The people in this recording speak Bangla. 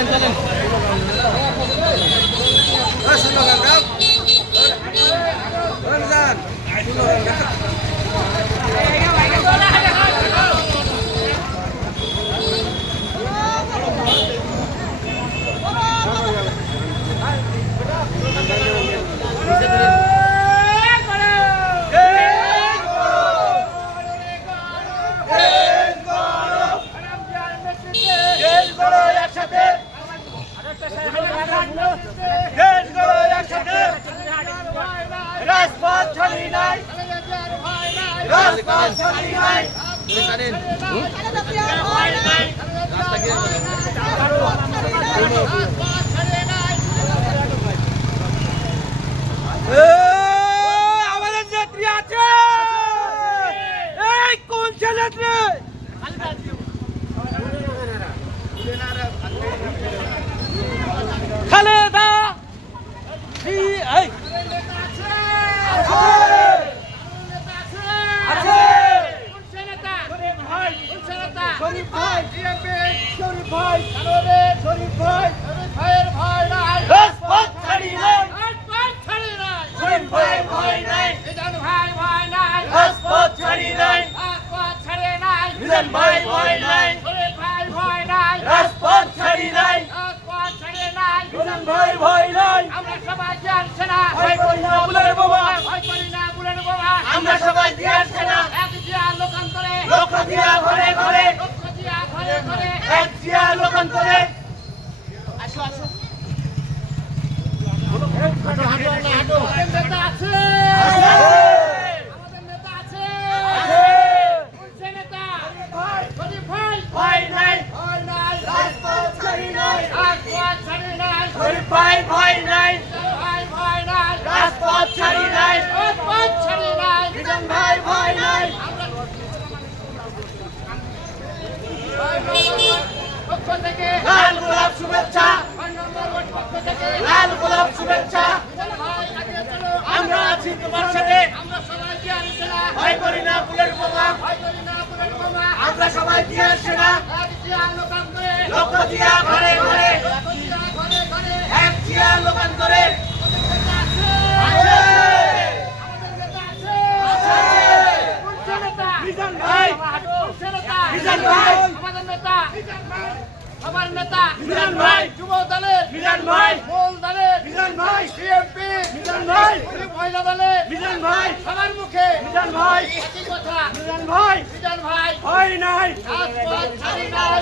চলেন চলেন রাজপথ শরীফ ভাই শরীফ ভাই শরীফ ভাই রাজপথ ছাড়ি নাই। শরীফ ভাই ভয় নাই। রাজপথ ছাড়ি নাই। মিলন ভাই ভয় নাই। রাজপথ ছাড়ি নাই। মিলন ভাই ভয় নাই। আমরা সবাই জানছে না। ভয় করি না বুলের বোমা। ভয় করি না বুলের বোমা। আমরা সবাই দিয়াছে না। এক জিয়া লোকান্তরে। লক্ষ দিয়া ঘরে ঘরে। ভাই ভয় নাই। রাজপথ ছাড়ি নাই। রাজপথ ছাড়ি নাই। শরীফ ভাই ভাই ভয় নাই রাজপথ ছাড়ি নাই রাজপথ ছাড়ি নাই মিলন ভাই ভয় নাই পক্ষ থেকে লাল গোলাপ শুভেচ্ছা ছয় নম্বর ওয়ার্ড পক্ষ থেকে লাল গোলাপ শুভেচ্ছা। আমরা আছি তোমার সাথে আমরা সবাই জানছে না ভয় করি না বুলের বোমা ভয় করি না বুলের বোমা আমরা সবাই দিয়াছে না এক জিয়া লোকান্তরে লক্ষ দিয়া ঘরে ঘরে লক্ষ জিয়া ঘরে ঘরে এক জিয়া লোকান্তরে নেতা আছে আছে আমাদের নেতা আছে কোনছে নেতা মিজান ভাই কোনছে নেতা মিজান ভাই আমাদের নেতা আমার নেতা মিজান ভাই। যুব দলের মিজান ভাই। মূল দলের মিজান ভাই। বিএনপি মিজান ভাই। মহিলা দলের মিজান ভাই। সবার মুখে মিজান ভাই। একই কথা। মিজান ভাই। মিজান ভাই। ভয় নাই। ছাড়ি নাই।